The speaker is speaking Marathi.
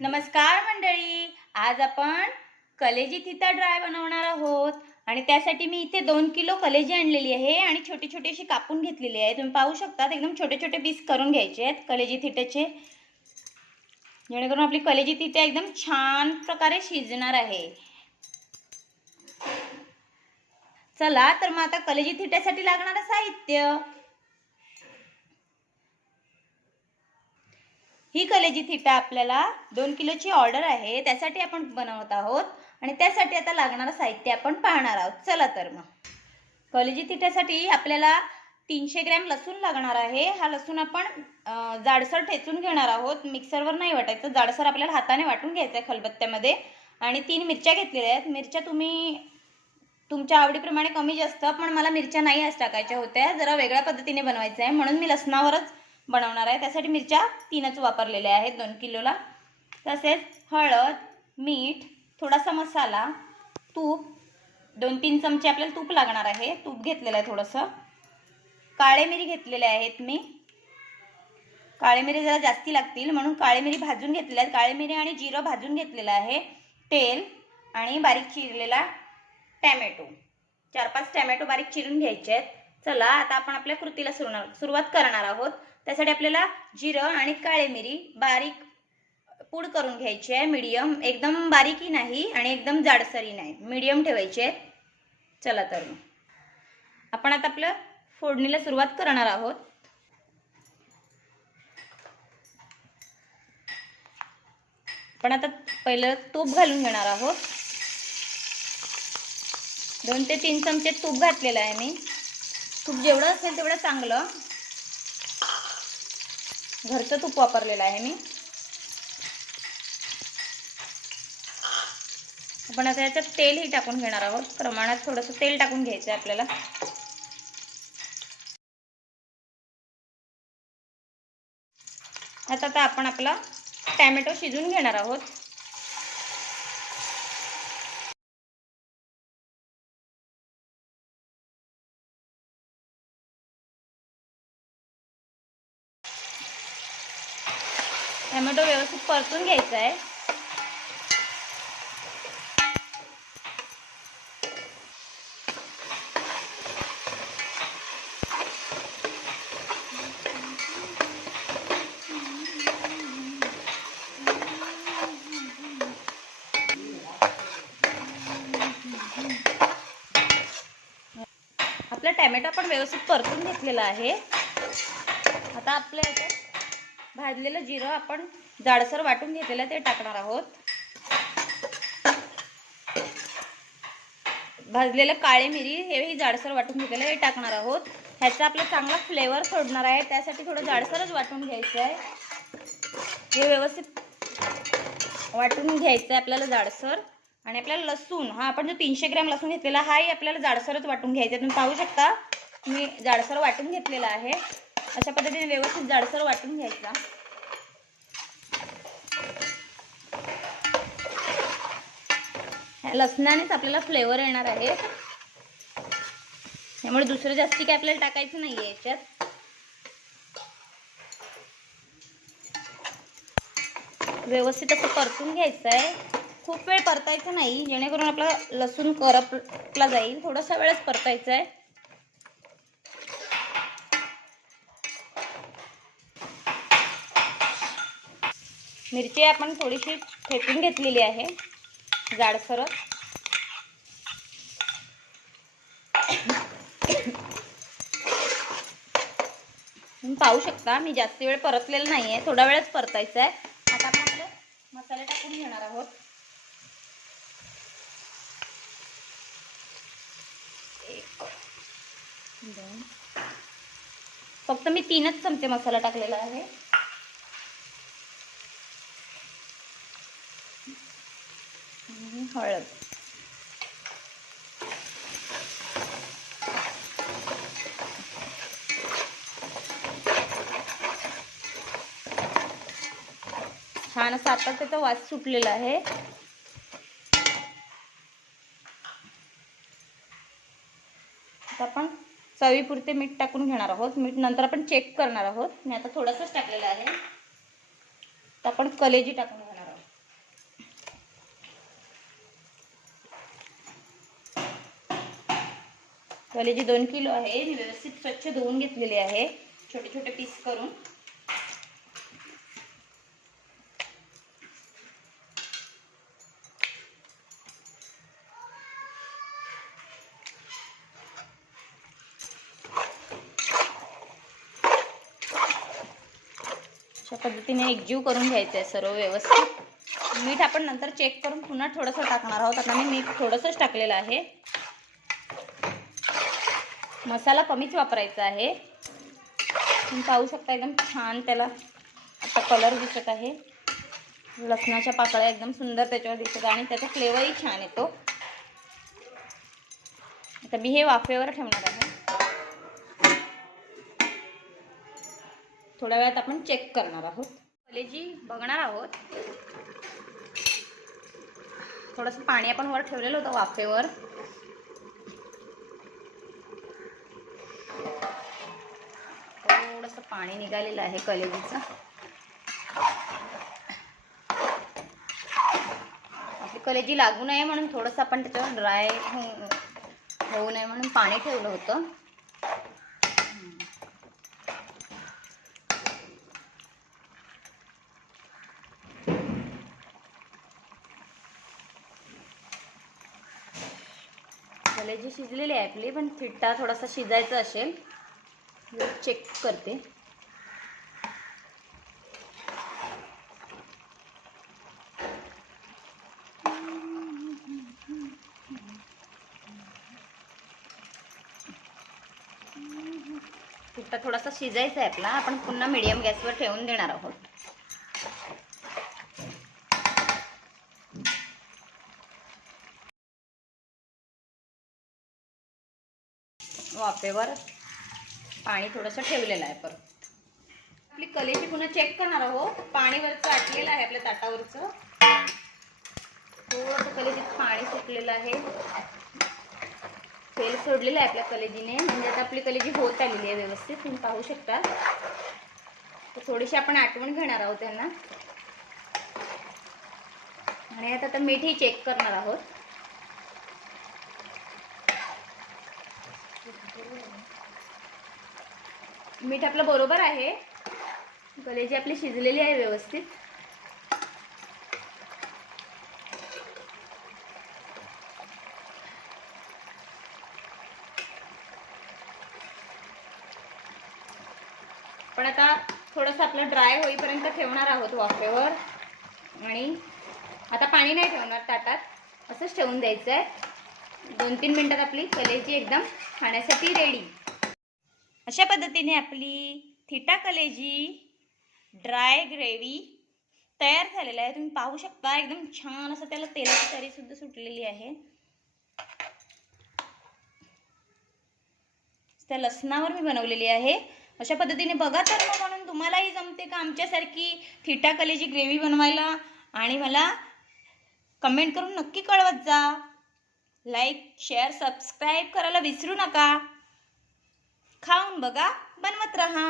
नमस्कार मंडळी, आज आपण कलेजी थिटा ड्राय बनवणार आहोत आणि त्यासाठी मी इथे 2 किलो कलेजी आणलेली आहे आणि छोटी छोटी अशी कापून घेतलेली आहे। तुम्ही पाहू शकता एकदम छोटे छोटे पीस करून घ्यायचे आहेत कलेजी थिटाचे, जेणेकरून आपली कलेजी थिटा एकदम छान प्रकारे शिजणार आहे। चला तर मग आता कलेजी थिटासाठी लागणारे साहित्य। ही कलेजी थिटा आपल्याला 2 किलोची ऑर्डर आहे, त्यासाठी आपण बनवत आहोत आणि त्यासाठी आता लागणारे साहित्य आपण पाहणार आहोत। चला तर मग कलेजी थिटासाठी आपल्याला 300 ग्रॅम लसूण लागणार आहे। हा लसूण आपण जाडसर ठेचून घेणार आहोत, मिक्सरवर नाही वाटायचं, जाडसर आपल्याला हाताने वाटून घ्यायचं आहे खलबत्त्यामध्ये। आणि 3 मिरच्या घेतलेल्या आहेत। मिरच्या तुम्ही तुमच्या आवडीप्रमाणे कमी जास्त, पण मला मिरच्या नाही आज टाकायच्या होत्या, जरा वेगळ्या पद्धतीने बनवायचं आहे म्हणून मी लसणावरच बनवणार आहे। त्यासाठी मिरच्या 3च वापरलेल्या आहेत 2 किलोला। तसेच हळद, मीठ, थोडासा मसाला, तूप, 2-3 चमचे आपल्याला तूप लागणार आहे, तूप घेतलेलं आहे थोडंसं। काळे मिरी घेतलेले आहेत मी, काळे मिरी जरा जास्ती लागतील म्हणून काळे मिरी भाजून घेतलेले आहेत, काळे मिरी आणि जिरं भाजून घेतलेलं आहे। तेल आणि बारीक चिरलेला टोमॅटो, 4-5 टोमॅटो बारीक चिरून घ्यायचे आहेत। चला आता आपण आपल्या कृतीला सुरुवात करणार आहोत। त्यासाठी आपल्याला जिरं आणि काळे मिरी बारीक पूड करून घ्यायची आहे, मीडियम, एकदम बारीकही नाही आणि एकदम जाडसरही नाही, मीडियम ठेवायची आहे। चला तर मग आपण आता आपल्या फोडणीला सुरुवात करणार आहोत। आपण आता पहिलं तूप घालून घेणार आहोत। 2 ते 3 चमचे तूप घातलेलं आहे मी। तूप जेवढं असेल तेवढं चांगलं, घरचं तूप वापरलेलं आहे मी। आपण आता याच्यात तेलही टाकून घेणार आहोत, प्रमाणात थोडंसं तेल टाकून घ्यायचं आहे आपल्याला। आता आपण आपला टोमॅटो शिजवून घेणार आहोत। टोमॅटो व्यवस्थित परतून घ्यायचा आहे। आपला टोमॅटो आपण व्यवस्थित परतून घेतलेला आहे। आता आपल्या याच्यात भाजलेलं जिरं आपण जाडसर वाटून घेतलेलं ते टाकणार आहोत। भाजलेलं काळे मिरी हेही जाडसर वाटून घेतलेलं हे टाकणार आहोत। ह्याचा आपला चांगला फ्लेवर सोडणार आहे, त्यासाठी थोडं जाडसरच वाटून घ्यायचं आहे। हे व्यवस्थित वाटून घ्यायचं आहे आपल्याला जाडसर। आणि आपल्याला लसूण, हा आपण जो 300 ग्रॅम लसूण घेतलेला हाही आपल्याला जाडसरच वाटून घ्यायचा आहे। तुम्ही पाहू शकता मी जाडसर वाटून घेतलेला आहे। अशा पद्धतीने व्यवस्थित जाडसर वाटून घ्यायचा। लसणानेच आपल्याला फ्लेवर येणार आहे, त्यामुळे दुसरं जास्ती काय आपल्याला टाकायचं नाहीये याच्यात। व्यवस्थित असं परतून घ्यायचं आहे, खूप वेळ परतायचं नाही, जेणेकरून आपला लसूण करपला जाईल, थोडासा वेळच परतायचं आहे। मिरची आपण थोडीशी ठेचून घेतलेली आहे जाडसरच। तुम्ही पाहू शकता मी जास्त वेळ परतलेला नाहीये, थोडा वेळच परतायचा आहे। आता आपण आपले मसाले टाकून घेणार आहोत। फक्त मी 3च चमचे मसाला टाकलेला आहे। हळद, छान असं आता त्याचा वास सुटलेला आहे। आता आपण चवीपुरते मीठ टाकून घेणार आहोत। मीठ नंतर आपण चेक करणार आहोत, मी आता थोडंसंच टाकलेलं आहे। तर आपण कलेजी टाकून घेणार आहोत। कलेजी 2 किलो आहे. मी व्यवस्थित स्वच्छ धुवून घेतलेली आहे छोटे छोटे पीस करून. अशा पद्धतीने एकजीव करून घ्यायचं आहे सर्व व्यवस्थित. मीठ आपण नंतर चेक करून पुन्हा थोडंसं टाकणार आहोत. आता मी मीठ थोडंसंच टाकलेलं आहे. मसाला कमीच वापरायचा आहे. तुम्ही पाहू शकता एकदम छान त्याला आता कलर दिसत आहे. लसणाच्या पाकळ्या एकदम सुंदर त्याच्यावर दिसत आणि त्याचा फ्लेवरही छान येतो. आता मी हे वाफेवर ठेवणार आहे. थोड्या वेळात आपण चेक करणार आहोत. कलेजी बघणार आहोत. थोडंसं पाणी आपण वर ठेवलेलं होतं वाफेवर. थोडंसं पाणी निघालेलं आहे कलेजीचं. आपली कलेजी लागू नये म्हणून थोडंसं आपण त्याच्यावर ड्राय होऊ नये म्हणून पाणी ठेवलं होतं. कलेजी शिजलेली आहे आपली, पण थिट्टा थोडासा शिजायचा असेल. चेक करते. थिट्टा थोडासा शिजायचा आहे आपला. आपण पुन्हा मीडियम गॅसवर ठेवून देणार आहोत. वाफेवर पाणी थोडंसं ठेवलेलं आहे. परत आपली कलेजी पुन्हा चेक करणार आहोत. पाणी वरचं आटलेलं आहे आपल्या ताटावरचं. थोडंसं कलेजीत पाणी सुटलेलं आहे. तेल सोडलेलं आहे आपल्या कलेजीने. म्हणजे आता आपली कलेजी होत आलेली आहे व्यवस्थित. तुम्ही पाहू शकता. तर थोडीशी आपण आटवून घेणार आहोत त्यांना. आणि आता मीठही चेक करणार आहोत. मीठ आपलं बरोबर आहे. कलेजी आपली शिजलेली आहे व्यवस्थित. पण आता थोडंसं आपलं ड्राय होईपर्यंत ठेवणार आहोत वाफेवर. आणि आता पाणी नाही ठेवणार ताटात, असंच ठेवून द्यायचं आहे. 2-3 मिनिटात आपली कलेजी एकदम खाण्यासाठी रेडी. अशा पद्धतीने आपली थिटा कलेजी ड्राय ग्रेव्ही तयार झालेला आहे. तुम्ही पाहू शकता एकदम छान असं त्याला तेलाची तरी सुद्धा सुटलेली आहे. त्या लसणावर मी बनवलेली आहे. अशा पद्धतीने बघा तर मग, म्हणून तुम्हालाही जमते का आमच्यासारखी थिटा कलेजी ग्रेव्ही बनवायला. आणि मला कमेंट करून नक्की कळवत जा. लाईक शेअर सबस्क्राईब करायला विसरू नका. खाऊन बघा, बनवत रहा.